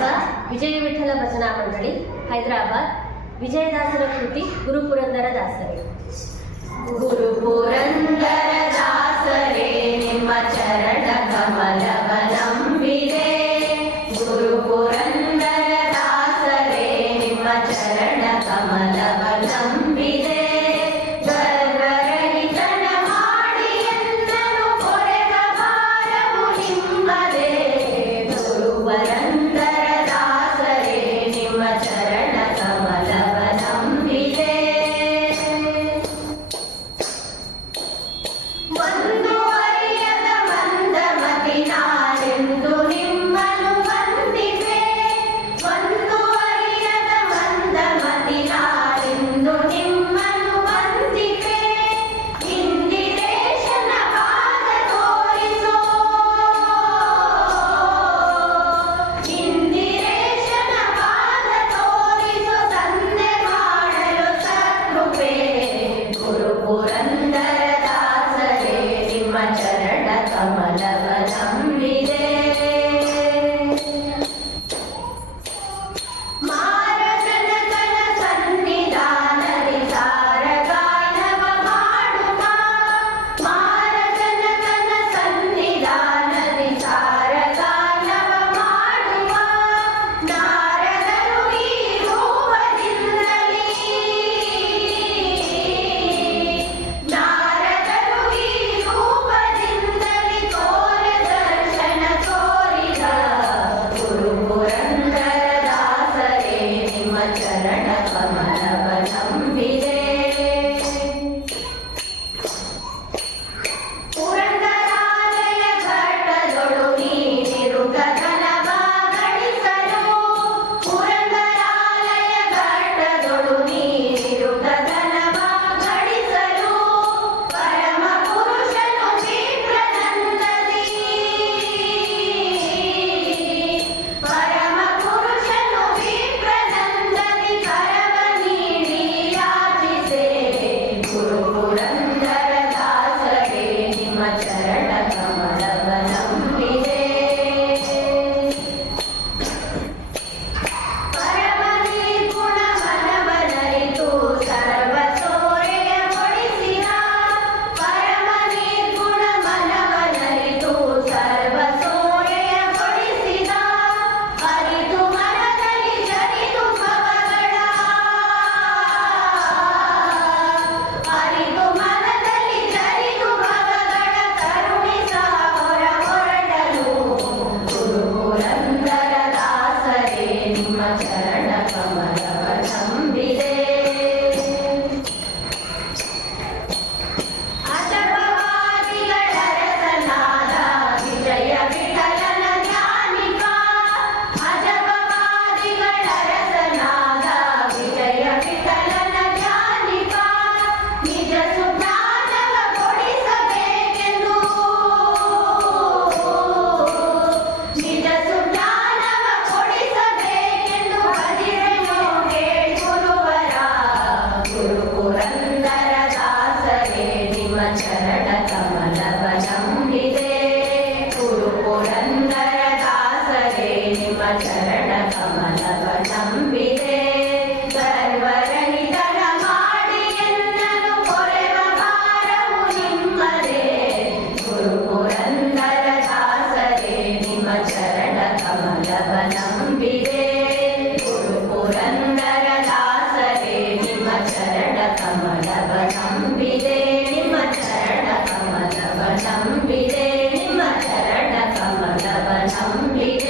ಸಂಘ ವಿಜಯ ವಿಠಲ ಭಜನಾ ಮಂಡಳಿ ಹೈದರಾಬಾದ್ ವಿಜಯದಾಸರ ಕೃತಿ ಗುರು ಪುರಂದರದಾಸರೇ. ಗುರು ಪುರಂದರದಾಸರೇ ನಿಮ್ಮ ಚರಣ ಕಮಲವಲಂಬಿದೆ. ಗುರು ಪುರಂದರದಾಸರೇ ನಿಮ್ಮ ಚರಣ ಕಮಲವಲಂಬಿದೆ. ಗರ್ವರಹಿತನ ಮಾಡಿ ಎಂದನು ಕೊರೆದ ಭಾರವು ನಿಮ್ಮದೇ. ಗುರು ಪುರಂದರದಾಸರೇ ನಿಮ್ಮ ಚರಣ ಕಮಲವಲಂಬಿದೆ. ಮುಂದುವರಿಯದ ಮಂದಮತಿ ನಾನೆಂದು ನಿಮ್ಮನ್ನು ವಂದಿಸೆ. ಮುಂದುವರಿಯದ ಮಂದಮತಿ ನಾನೆಂದು ನಿಮ್ಮನ್ನು ವಂದಿಸೆ. ಇಂದಿರೇಶನ ಪಾದ ತೋರಿಸೋ. ಇಂದಿರೇಶನ ಪಾದ ತೋರಿಸೋ ಸಂದೆ ಮಾಡಲು ಸಕೃಪೆ. ಗುರು ಪುರಂದರದಾಸರೇ ನಿಮ್ಮ ಚರಣ ಕಮಲವಲಂಬಿದೆ. ಮಾರಜನಕನ ಸನ್ನಿಧಾನದಿ ಸಾರಗಾನವ ಮಾಡುವ. ಮಾರಜನಕನ ಸನ್ನಿಧಾನದಿ ಸಾರಗಾನವ ಮಾಡುವ. ನಾರದರು ಈ ರೂಪದಿಂದಲೇ. ನಾರದರು ಈ ರೂಪದಿಂದಲೇ ತೋರ ದರ್ಶನ ತೋರಿದ. ಗುರು ಪುರಂದರದಾಸರೇ ನಿಮ್ಮ ಚರಣ ಕಮಲವಲಂಬಿದೆ. ಪುರಂದರಾಲಯ ಘಟ್ಟದೊಳು ನೀನಿರುತ್ತ ಧನವ ಗಳಿಸಲು. ಪುರಂದರಾಲಯ ಘಟ್ಟದೊಳು ನೀನಿರುತ್ತ ಧನವ ಗಳಿಸಲು. ಪರಮ ಪುರುಷನು ವಿಪ್ರನಂದದಿ. ಪರಮ ಪುರುಷನು ವಿಪ್ರನಂದದಿ ಕರವ ನೀಡಿ ಯಾಚಿಸೆ. ಗುರು ಪುರಂದರದಾಸರೇ ನಿಮ್ಮ ಚರಣ ಕಮಲವಲಂಬಿದೆ. ಪರಮ ನಿರ್ಗುಣ ಮನವನರಿತು ಸರ್ವ ಸೋರೆಯಗೊಳಿಸಿದ. ಪರಮ ನಿರ್ಗುಣ ಮನವನರಿತು ಸರ್ವ ಸೋರೆಯಗೊಳಿಸಿದ. ಅರಿತು ಮನದಲ್ಲಿ ಜರಿದು ಭವಗಳ. ಅರಿತು ಮನದಲ್ಲಿ ಜರಿದು ಭವಗಳ ಕರುಣಿಸ ಹೊರ ಹೊರಡಲು. ಗುರು ಪುರಂದರದಾಸರೇ ನಿಮ್ಮ ಚರಣ ಕಮಲವಲಂಬಿದೆ. ಅಜಪವಾದಿಗಳ ರಸನಾದ ವಿಜಯ ವಿಠಲನ ಧ್ಯಾನಿಕ. ಅಜಪವಾದಿಗಳ ರಸನಾದ ವಿಜಯ ವಿಠಲನ ಧ್ಯಾನಿಕ. ನಿಜ ಸುಜ್ಞಾನವ ಕೊಡಿಸಬೇಕೆಂದು. ನಿಜ ಸುಜ್ಞಾನವ ಕೊಡಿಸಬೇಕೆಂದು ಭಜಿರೆನೋ ಕೇಳ್ಗುರುವರ. ಗುರು ಪುರಂದರದಾಸರೇ ನಿಮ್ಮ ಚರಣ ಕಮಲವಲಂಬಿದೆ. ಗುರು ಪುರಂದರದಾಸರೇ ನಿಮ್ಮ ಚರಣ ಕಮಲವಲಂಬಿದೆ. ಸರ್ವರಹಿತನ ಮಾಡಿ ಎನ್ನನು ಕೊರೆವ ಭಾರವು ನಿಮ್ಮದೇ. ಗುರು ಪುರಂದರದಾಸರೇ ನಿಮ್ಮ ಚರಣ ಕಮಲವಲಂಬಿದೆ. ಗುರು ಪುರಂದರದಾಸರೇ ನಿಮ್ಮ ಚರಣ ಕಮಲವಲಂಬಿದೆ. ನಿಮ್ಮ ಚರಣ ಕಮಲವಲಂಬಿದೆ. ನಿಮ್ಮ ಚರಣ ಕಮಲವಲಂಬಿದೆ.